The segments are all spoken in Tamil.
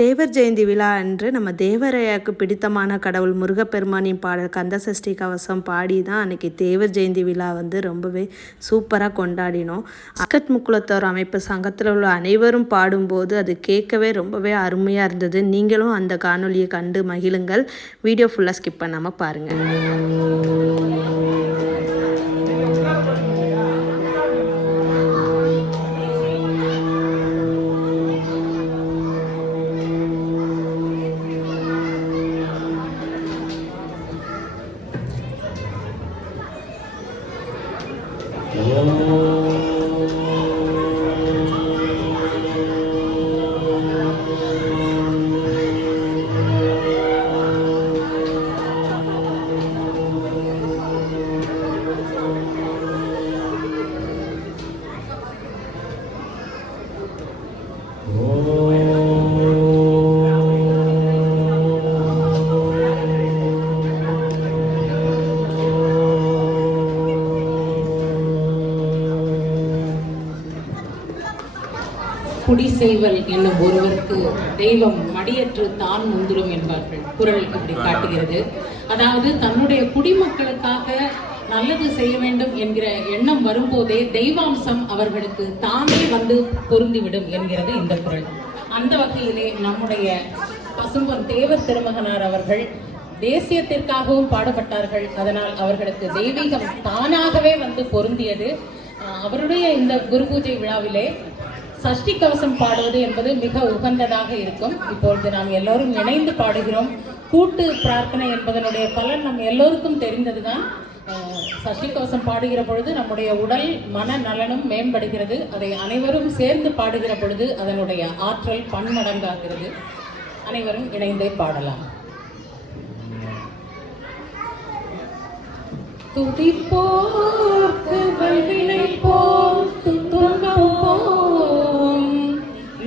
தேவர் ஜெயந்தி விழா அன்று நம்ம தேவரையாவுக்கு பிடித்தமான கடவுள் முருகப்பெருமானின் பாடல் கந்தசஷ்டி கவசம் பாடி தான் அன்றைக்கி தேவர் ஜெயந்தி விழா ரொம்பவே சூப்பராக கொண்டாடினோம். அஸ்கட் முக்குலத்தோர் அமைப்பு சங்கத்தில் உள்ள அனைவரும் பாடும்போது அது கேட்கவே ரொம்பவே அருமையாக இருந்தது. நீங்களும் அந்த காணொலியை கண்டு மகிழுங்கள். வீடியோ ஃபுல்லாக ஸ்கிப் பண்ணாமல் பாருங்கள். குடி செய்வல் என்னும் ஒருவருக்கு தெய்வம் மடியற்று தான் முந்திரும் என்பார்கள். குறள் இப்படி காட்டுகிறது. அதாவது தன்னுடைய குடிமக்களுக்காக நல்லது செய்ய வேண்டும் என்கிற எண்ணம் வரும்போதே தெய்வாம்சம் அவர்களுக்கு தானே வந்து பொருந்திவிடும் என்கிறது இந்த குறள். அந்த வகையிலே நம்முடைய பசும்பொன் தேவர் திருமகனார் அவர்கள் தேசியத்திற்காகவும் பாடுபட்டார்கள். அதனால் அவர்களுக்கு தெய்வீகம் தானாகவே வந்து பொருந்தியது. அவருடைய இந்த குரு பூஜை விழாவிலே சஷ்டி கவசம் பாடுவது என்பது மிக உகந்ததாக இருக்கும். இப்பொழுது நாம் எல்லோரும் இணைந்து பாடுகிறோம். கூட்டு பிரார்த்தனை என்பதனுடைய பலன் நம் எல்லோருக்கும் தெரிந்ததுதான். சஷ்டி கவசம் பாடுகிற பொழுது நம்முடைய உடல் மன நலனும் மேம்படுகிறது. அதை அனைவரும் சேர்ந்து பாடுகிற பொழுது அதனுடைய ஆற்றல் பன்மடங்காகிறது. அனைவரும் இணைந்தே பாடலாம். துதிப்போர்க்கு வல்வினை போல் துன்பம்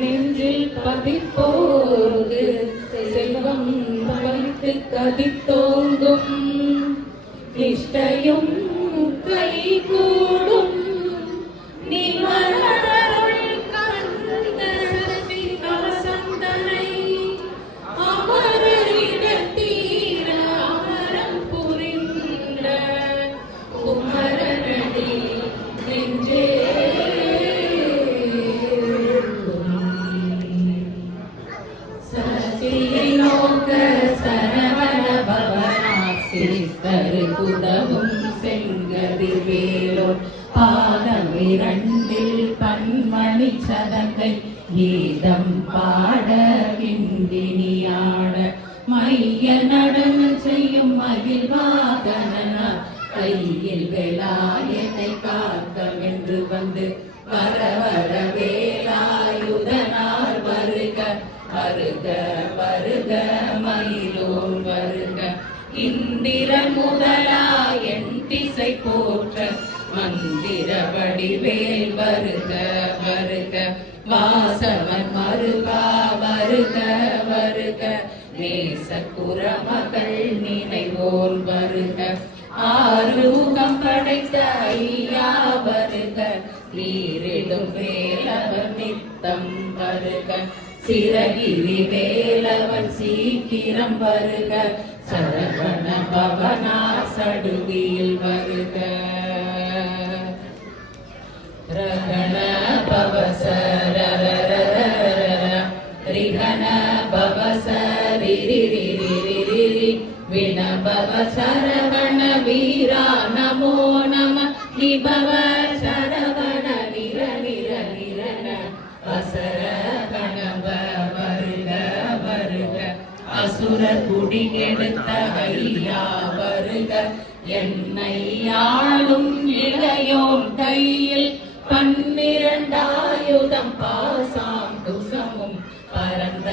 நெஞ்சில் பதிப்போர்க்கு செல்வம் வைத்து கதித்தோங்கும் இஷ்டையும் கை கூடும் நீ மலரருள் கந்த சஷ்டி கவசந்தனை அமரரிடத்தீர அமரம் புரிந்த குமரனடி நெஞ்சே சஷ்டியை நோக்க சரவண பவனாசி உதவும் செங்கதிர் வேலோர் பாதம் இரண்டில் பன்மணி சதங்கை கீதம் பாட கிண்டினியாட மைய நடன செய்யும் மகிழ்வாதனார் கையில் வேலாயத்தை காத்தம் என்று வந்து வர வர வேலாயுதனார் வருக வருக வருக மயிலோர் வருக இந்திரன் முதலா என் திசை போற்ற மந்திர வடிவேல் வருக வருக வாசவன் மருகா வருக வருக நேச குரமகள் நினைவோர் வருக ஆரூகம் படைத்த ஐயா வருக நீரிடும் வேலவர் நித்தம் வருக சிறகிரி வேலவன் சீக்கிரம் வருக சரவண பவனா சடுதியில் வருக ரகண பவசர ரிகண பவசரிரிரிரிரிரி வினபவ சரவண வீரா நமோ நம நிபவ சரவண நிர நிர நிரண வசர கணவ வருக வருக அசுர குடி எடுத்த ஐயா வருக என்னை ஆளும் இளையோன் கையில் 12 ஆயுதம் பாசாம் குசமும் பரந்த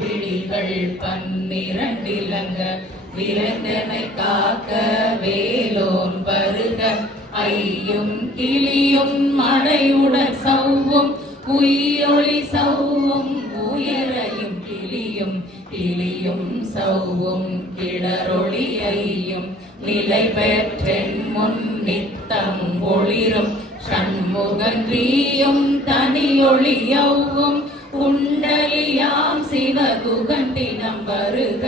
விழிகள் 12 இலங்க விலங்கனை காக்க வேலோன் வருக ஐயும் கிளியும் மழையுடன் சவ்வும் உயிரொளி சவ்வும் உயரையும் கிளியும் கிளியும் சவ்வும் கிளரொளி ஐயும் நிலை பெற்றென் முன் நித்தம் ஒளிரும் சண்முகன்றியும் தனியொளியவும் குண்டலியாம் சிவகுகண்டினம் வருக.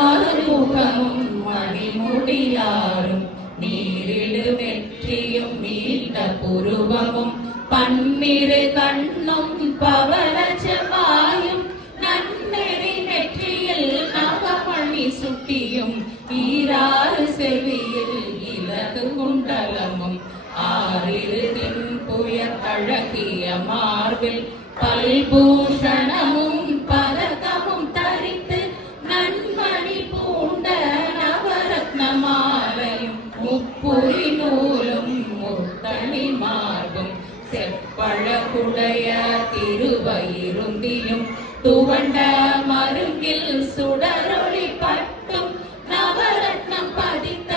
ஆறுமுகமும் மணிமுடியாரும் நீரிடு வெற்றியும் மீட்ட புருவமும் பன்னிரு கண்ணும் பவள செவ்வாயும் நன்னெறி நெற்றியில் நவமணி சுட்டியும் ஈராறு செவியில் இலகு குண்டலமும் ஆறிரு தின்புயர் அழகிய மார்பில் பல்பூஷணமும் பதக்கமும் தரித்து நன்மணி பூண்ட நவரத்ன மாலையும் முப்புரி நூலும் முத்தணி மார்பும் செப்பழகுடைய திருவயிருந்தியும் துவண்ட மருங்கில் சுடரொளி பட்டும் நவரத்னம் பதித்த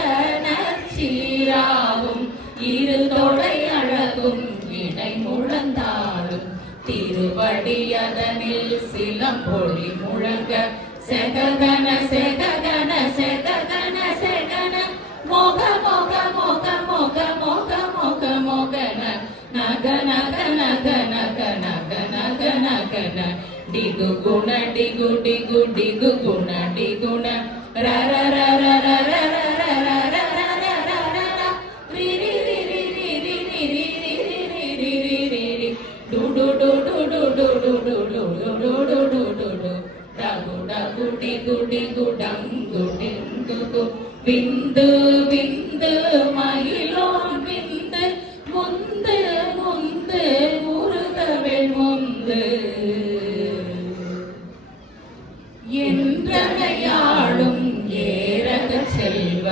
நற்சீராவும் இரு தொடை அழகும் இடை முழந்தாலும் திருவடியதனில் சிலம்பொழி முழங்க செககன செககன செககன செகன மோக மோக மோக மோக மோக மோக மோகன நக நக நக நக நக நக நகன டிகு குண டிகு டிகு டிகு குண டிகுண ர ர ர ர ர ர ர விந்து விந்து மயிலோன் விந்து முந்து முந்து முருகவேல் முந்து என்றனையாளும் ஏரக செல்வ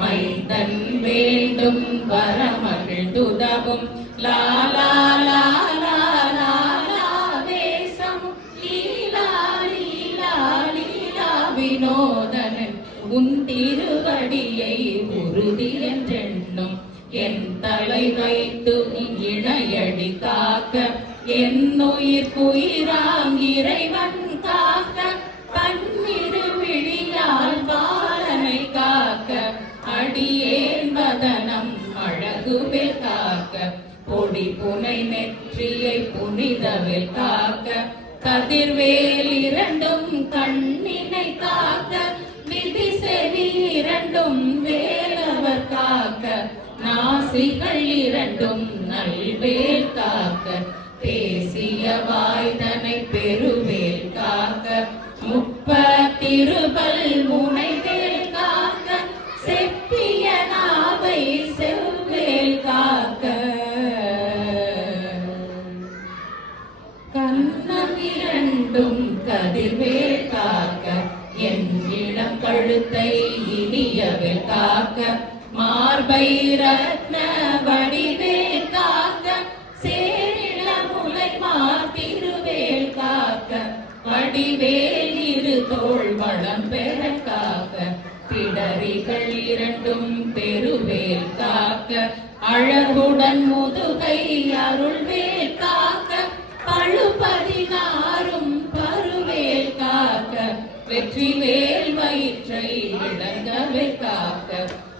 மைந்தன் வேண்டும் வரமகிழ்ந்துதவும் லாலா லாலா லாலா வேசம் லீலா லீலா லீலா வினோதனன் உன் திருவடியை உறுதி என்றெண்ணும் என் தலை வைத்து இணையடி காக்க என்னுயிர் குயிராம் இறைவன் காக்க பன்னிரு விழியால் பாலனை காக்க அடியேன் வதனம் அழகுவில் காக்க பொடி புனை நெற்றியை புனிதவில் காக்க கதிர்வேல் இரண்டும் கண்ணினை காக்க விதி செவி இரண்டும் வேலவர் காக்க நாசிகள் இரண்டும் நல்வேல் காக்க பேசிய வாய்தனை பெருவேல் காக்க முப்பத்திருபல் முனைவேல் காக்க செப்பிய நாவை செவ்வேல் காக்க கண்ணம் இரண்டும் கதிர்வேல் காக்க என் இளம் கழுத்தை இனியவேல் காக்க மார்பை ரத்ன வடிவேல் காக்க சேரிள முலை மார்பிருவேல் காக்க வடிவேல் இரு தோள் வளம் பெற காக்க பிடரிகள் இரண்டும் பெருவேல் காக்க அழகுடன் முதுகை அருள்வேல் காக்க பழுபதினாரும் பருவேல் காக்க வெற்றிவேல் வயிற்றை விளங்கவே காக்க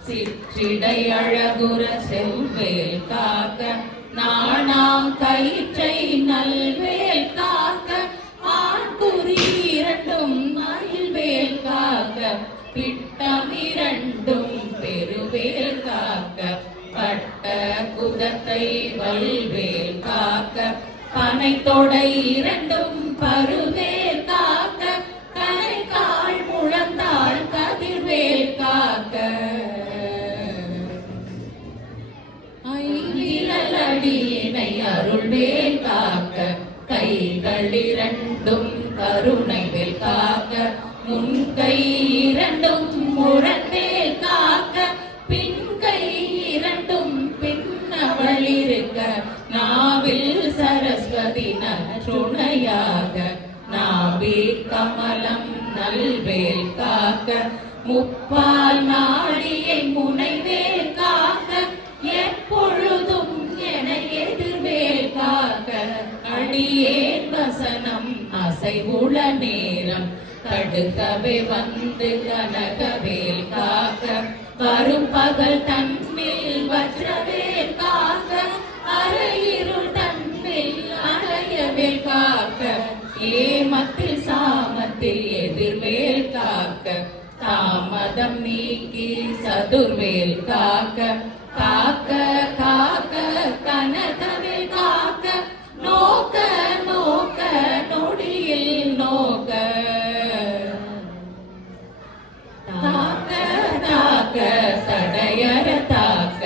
சிற்றிடை அழகுற செவ்வேல் காக்க நாணாம் கயிற்றை நல்வேல் காக்க ஆண்குறி இரண்டும் மயில்வேல் காக்க பிட்டம் இரண்டும் பெருவேல் காக்க பட்ட குதத்தை வல்வேல் காக்க பனை தொடை இரண்டும் பருவேல் காக்க கரை கால் முழந்தாள் கதிர்வேல் காக்க ஐவிரலடியினை அருள்வேல் காக்க கைகள் இரண்டும் கருணைவேல் காக்க முன்கை இரண்டும் முரண்வேல் காக்க பின்கை இரண்டும் பின்னவள் இருக்க நாவில் சரஸ்வதி நற்றுணையாக நாபி கமலம் நல்வேல் காக்க முப்பால் நாடியை முனைவேல் காக்க எப்பொழுதும் என எதிர்வேல் காக்க அடியேன் வசனம் அசைவுள நேரம் தடுக்கவே வந்து கனகவேல் காக்க வரும் பகல் தன்னில் வஜ்ரவேல் காக்க அறையில் கதிர்வேல் காக்க, ஏமத்தில் சாமத்தில் எதிர்வேல் காக்க, தாமதம் நீக்கி சதுர்வேல் காக்க, காக்க காக்க கனகவேல் காக்க, நோக்க நோக்க நொடியில் நோக்க, தாக்க தாக்க தடையற தாக்க,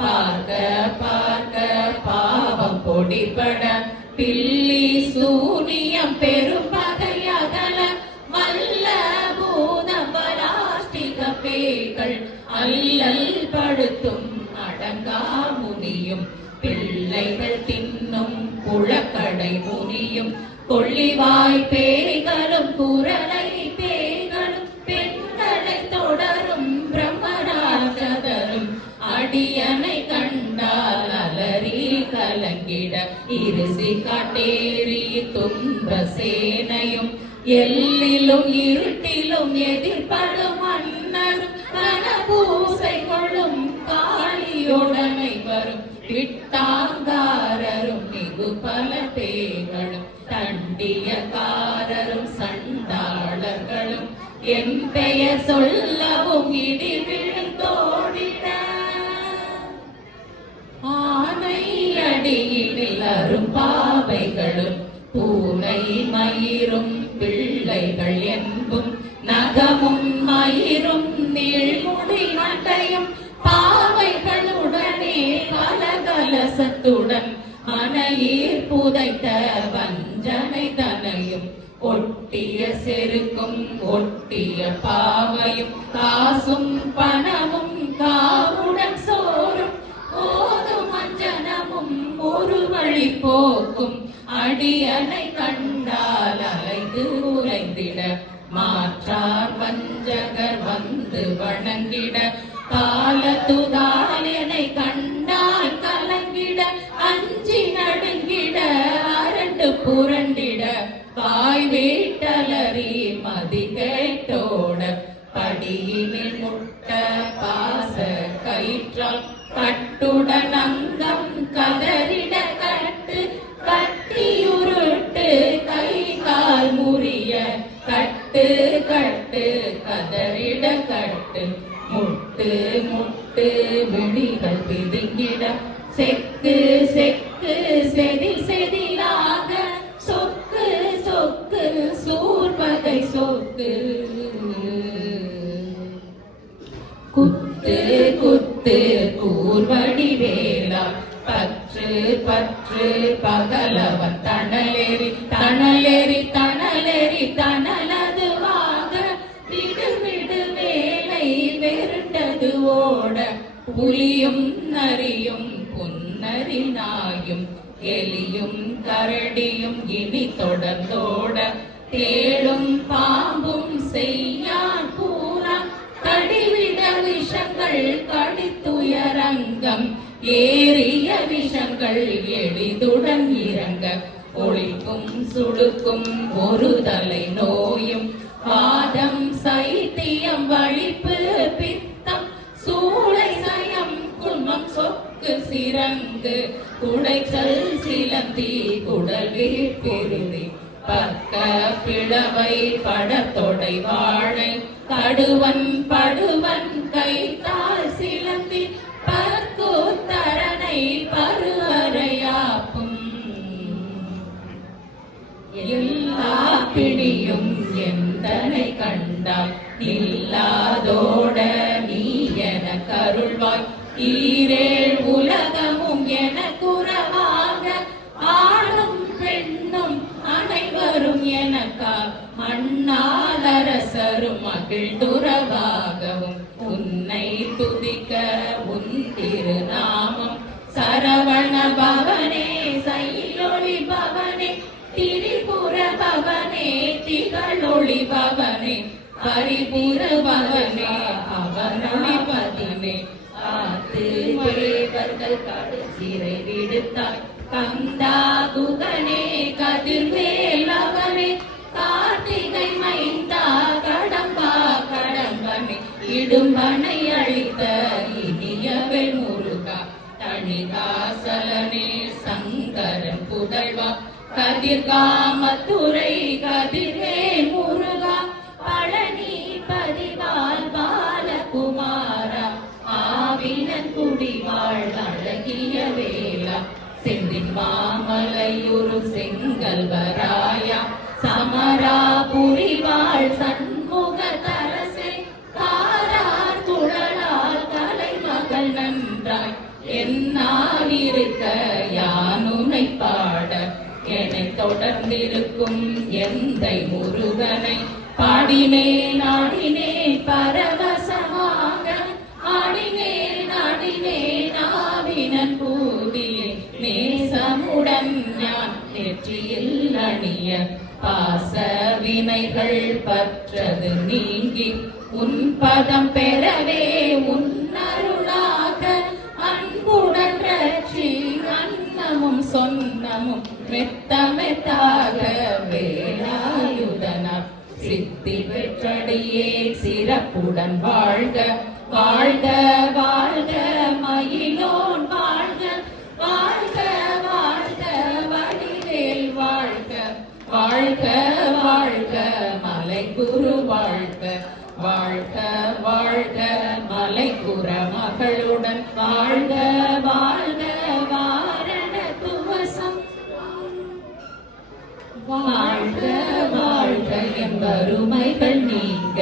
பார்க்க பார்க்க பாவம் பொடிபட, பில்லி சூனியம் பெரும் பகையகல, வல்ல பூதம் பலாஸ்டிக பேய்கள் அல்லல் படுத்தும் அடங்கா முனியும், பிள்ளைகள் தின்னும் புழக்கடை முனியும், கொள்ளிவாய் பேய்களும் குரலை பேய்களும், பெண்களை தொடரும் பிரம்மராஜதரும், அடியனை கண்டால் அலறி கலங்கிட, இருசி காட்டேறி துன்ப சேனையும், எல்லிலும் இருட்டிலும் எதிர்படும் மன்னரும், கனபூசை கொள்ளும் காளியுடனை வரும் விட்டாங்காரரும், மிகு பல பேய்களும், தண்டியக்காரரும் சண்டாளர்களும், என் பெயர் சொல்லவும் இடி விழுந்தோடிட, ஆனை அடியினில் அரும்பாவைகளும், பூனை மயிரும் பிள்ளைகள் என்பும், நகமும் மயிரும் நீழ்முடி நட்டையும், பாவைகளுடனே கலகலசத்துடன், மனையீர் புதைத்த வஞ்சனை தனையும், ஒட்டிய செருக்கும் ஒட்டிய பாவையும், காசும் பணமும் காவுடன் சோறும், ஓதும் அஞ்சனமும் ஒரு வழி போக்கும், அடியனை கண்டால் அலைந்து உறைந்திட, மாற்றார் வஞ்சகர் வந்து வணங்கிட, காலத்துதால் என்னை கண்டால் கலங்கிட, அஞ்சி நடுங்கிட அரண்டு புரண்டிட, வாய் வீட்டலறி மதி கேட்டோட, படியினில் முட்ட பாச கயிற்றால் கட்டுடன் அங்கம் கதறிட, கட்டு கட்டியுருட்டு கை கால் முறிய, கட்டு கட்டு கதறிட கட்டு, முட்டு முட்டு விழிகள் பிதுங்கிட, செக்கு செக்கு செதில் செதிலாக, சொக்கு சொக்கு சூர்பகை சொக்கு, குத்து குத்து கூர்வடி வேலா, பற்று பற்று பகலவன் தணலேறி தணலேறி தணலேறி தணலதுவாக, விடு விடு வேலை வெருண்டது ஓட, புலியும் நரியும் புன்னரி நாயும், எலியும் கரடியும் இனி தொடர்ந்தோட, தேடும் பாம்பும் செய்யான் பூரா, கடிவிட விஷங்கள் கடித்துயரங்கம், ஏறிய விஷங்கள் எளிதுடன் இறங்க, ஒளிக்கும் சுடுக்கும் ஒரு தலை நோயும், வாதம் சைத்தியம் வலிப்பு பித்தம், சூளை சயம் குன்மம் சொக்கு சிறங்கு, குடைச்சல் சிலந்தி குடல் வீழ்பெருதி, பக்க பிளவை படத்தொடை வாழை, கடுவன் படுவன் கைத்தால் சிலந்தி, பற்கூத்தரனை பருவரையாப்பும், எல்லா பிடியும் எந்தனை கண்டாய், இல்லாதோட நீ என கருள்வாய், ஈரேழ் உலகமும் என குறவாக, ஆணும் பெண்ணும் அனைவரும் எனக்கா, மண்ணாளரசரும் மகிழ்ந்துறவாகவும், உன்னை துதிக்க உன் திருநாமம், சரவண பவனே சைலொளி பவனே, திரிபுர பவனே திகழொளி பவனே, பரிபுர பவனே அவனொளி பதினே, ஆத்து தேவர்கள் கடு சிறை விடுத்தாய், கந்தா குகனே கதிர்வேலவனே, கார்த்திகை மைந்தா கடம்பா கடம்பனே, இடும்பனை அழித்த இனியவள் முருகா, தணிதாசலனே சங்கரன் புதல்வா, கதிர் கதிர்காமத்துறை கதிர்வேல் முருகா பழனி பதிவால் பாலகுமாரா ஆவினன் குடிவாழ் அழகிய வேளா செந்தின் மாமலையுரு செங்கல்வராயா சமராபுரிவாழ் சண்முக தரசே காரார் குழலால் கலைமகள் நன்றாய் என்னாலிருக்க யானுனை பாட என்னை தொடர்ந்திருக்கும் எந்தை முருகனை பாடினேன் ஆடினேன் பரவசமாக ஆடினேன் ஆடினேன் ஆவினன் பூதியே நேசமுடன் ஞான் நெற்றியில் அணிய பாச வினைகள் பற்றது நீங்கி உன் பதம் பெறவே உன்னருளாக அன்புடன் ரட்சி அன்னமும் சொன்னமும் மெத்த மெத்தாக வேலாயுதனார் சித்தி பெற்றடியே சிறப்புடன் வாழ்க வாழ்க வாழ்க மயிலோன் வாழ்க வாழ்க வாழ்க வடிவேல் வாழ்க வாழ்க வாழ்க மலை குரு வாழ்க வாழ்க வாழ்க மலை குற மகளுடன் வாழ்க வாழ்க வாரண துவசம் வாழ்க வாழ்க என் வறுமைகள் நீங்க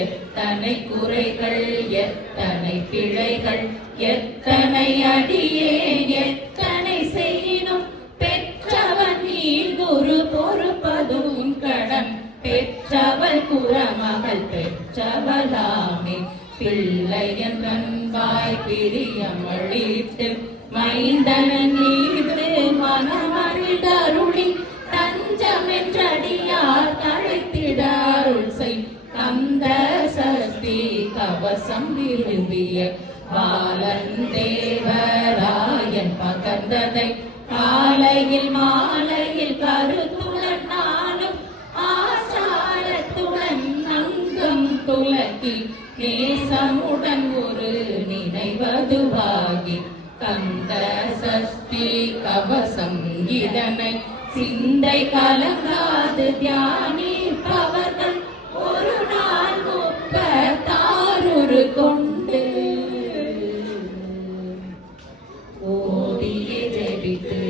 எத்தனை குறைகள் எத்தனை பிழைகள் எத்தனை அடியேன் எத்தனை செய்யினும் பெற்றவன் நீ குரு பொறுப்பதும் கடன் பெற்றவள் குறமகள் பெற்றவளாமே பிள்ளை என்றன்பாய் பிரியம் அழித்து மைந்தனன் மீது மனமறிதருளி தஞ்சம் என்றடியார் தழைத்திட அருள் செய் கந்த சஷ்டி கவசம் விரும்பிய பாலன் தேவராயன் பகர்ந்ததை காலையில் மாலையில் கருத்துடன் நானும் ஆசாரத்துடன் அங்கம் துலக்கி நேசமுடன் ஒரு நினைவதுவாகி கந்த சஷ்டி கவசம் இதனை சிந்தை கலங்காது தியானிப்பவர்கள் ஒரு நாள் முப்பத்தாறு கொண்டு ஓடியே ஜெபித்து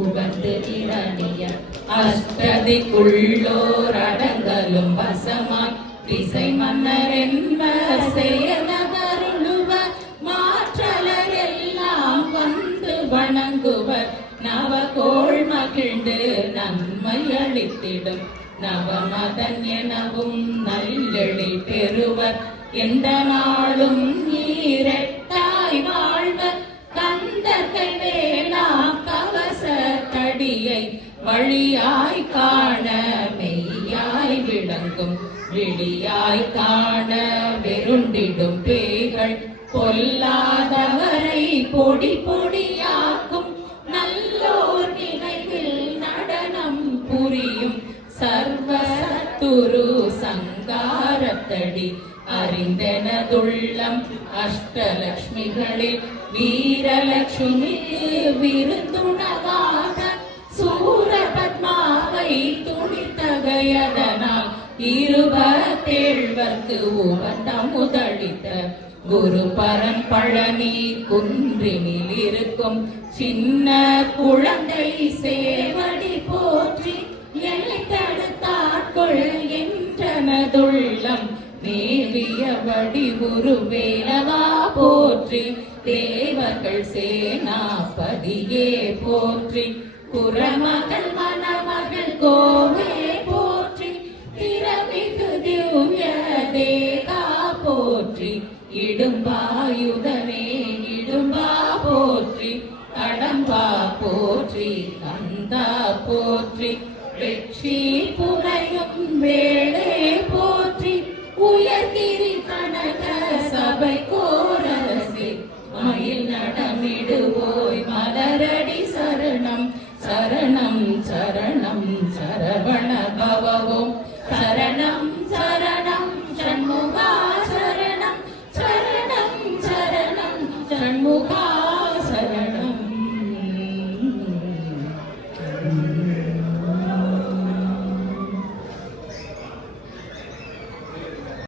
உகந்து இரணிய அஷ்டதிக்குள்ளோர் அடங்கலும் வசமாய் திசை மன்னர் என்பர் செயலகருளுவர் மாற்றலர் எல்லாம் வந்து வணங்குவர் நவகோள் மகிழ்ந்து நன்மை அளித்திடும் நவமதன் எனவும் நல்லெழில் பெறுவர் எந்த நாளும் ஈரெட்டாய் வாழ்வர் கந்தர்கள் வேளா கவச தடியை வழியாய் காண மெய்யாய் விளங்கும் விழியாய் காண வெருண்டிடும் பேய்கள் பொல்லாதவரை பொடி பொடியாக்கும் நல்லோர் நினைவில் நடனம் புரியும் சர்வத்துரு சங்காரத்தடி அறிந்தனதுள்ளம் அஷ்டலக்ஷ்மிகளில் வீரலட்சுமி விருந்துணவாக சூரபத்மாவை துணித்தகையதனால் 27 உகந்தம் முதலித்த குரு பரன் பழனி குன்றினில் இருக்கும் சின்ன குழந்தை சேவடி போற்றி என்னை தடுத்தாட்கொள் என்றனதுள்ளம் மேவிய வடிவுரு வேலவா போற்றி தேவர்கள் சேனாபதியே போற்றி புறமகள் மணமகள் கோவே போற்றி திறமிகு திவ்ய தேகா போற்றி இடும்பாயுதனே இடும்பா போற்றி கடம்பா போற்றி கந்தா போற்றி வெற்றி புனையும் வேளே போற்றி உயர்கிரி கனக சபை கோ